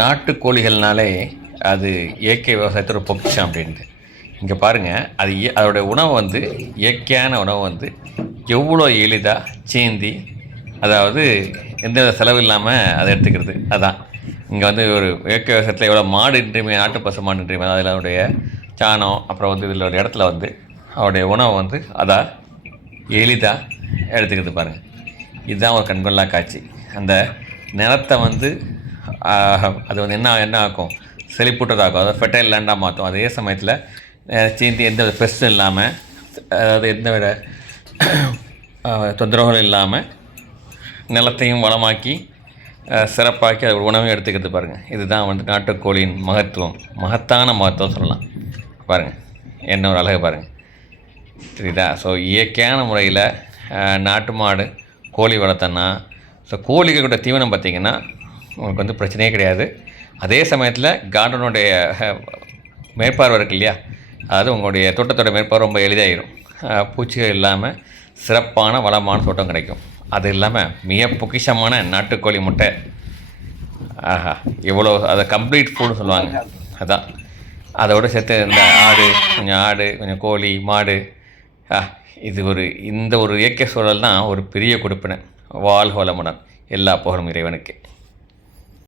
நாட்டுக்கோழிகள்னாலே அது இயற்கை விவசாயத்தோட பொக்கிச்சம் அப்படின்ட்டு இங்கே பாருங்கள் அது அதோடைய உணவு வந்து இயற்கையான உணவு வந்து எவ்வளோ எளிதாக சேந்தி அதாவது எந்த வித செலவு இல்லாமல் அதை எடுத்துக்கிறது. அதான். இங்கே வந்து ஒரு இயற்கை விவசாயத்தில் எவ்வளோ மாடு இன்றியுமே நாட்டு பசு மாடு இன்றியுமே அதில் அதோடைய சாணம் அப்புறம் வந்து இதில் ஒரு இடத்துல வந்து அவருடைய உணவை வந்து அதான் எளிதாக எடுத்துக்கிறது பாருங்கள் இதுதான் ஒரு கண்கொள்ளா காட்சி. அந்த நிலத்தை வந்து அது வந்து என்ன என்ன ஆக்கும்? செழிப்பூட்டதாகும் அதாவது ஃபெர்டைல் லேண்டாக மாற்றும். அதே சமயத்தில் சீந்தி எந்த வித பெஸ்ட்டும் இல்லாமல் அதாவது எந்த வித தொந்தரவுகளும் இல்லாமல் நிலத்தையும் வளமாக்கி சிறப்பாக்கி அது உணவையும் எடுத்துக்கிறது பாருங்கள் இதுதான் வந்து நாட்டுக்கோழியின் மகத்துவம். மகத்தான மகத்துவம் சொல்லலாம். பாருங்கள் என்ன ஒரு அழகு பாருங்கள் சரிதா ஸோ இயற்கையான முறையில் நாட்டு மாடு கோழி வளர்த்தோன்னா ஸோ கோழிக்கு தீவனம் பார்த்தீங்கன்னா உங்களுக்கு வந்து பிரச்சனையே கிடையாது. அதே சமயத்தில் கார்டனுடைய மேற்பார்வை இருக்கு இல்லையா? அதாவது உங்களுடைய தோட்டத்தோட மேற்பார்வை ரொம்ப எளிதாகிடும் பூச்சிகள் இல்லாமல் சிறப்பான வளமான தோட்டம் கிடைக்கும். அது இல்லாமல் மிக பொக்கிஷமான நாட்டுக்கோழி முட்டை. ஆஹா இவ்வளோ அதை கம்ப்ளீட் ஃபுட்னு சொல்லுவாங்க. அதான். அதோடு சேர்த்து இந்த ஆடு கொஞ்சம் ஆடு கொஞ்சம் கோழி மாடு. ஆ இது ஒரு இந்த ஒரு இயற்கை சூழல் தான் ஒரு பெரிய கொடுப்பினை. வால் வளமுடன். எல்லா புகழும் இறைவனுக்கு.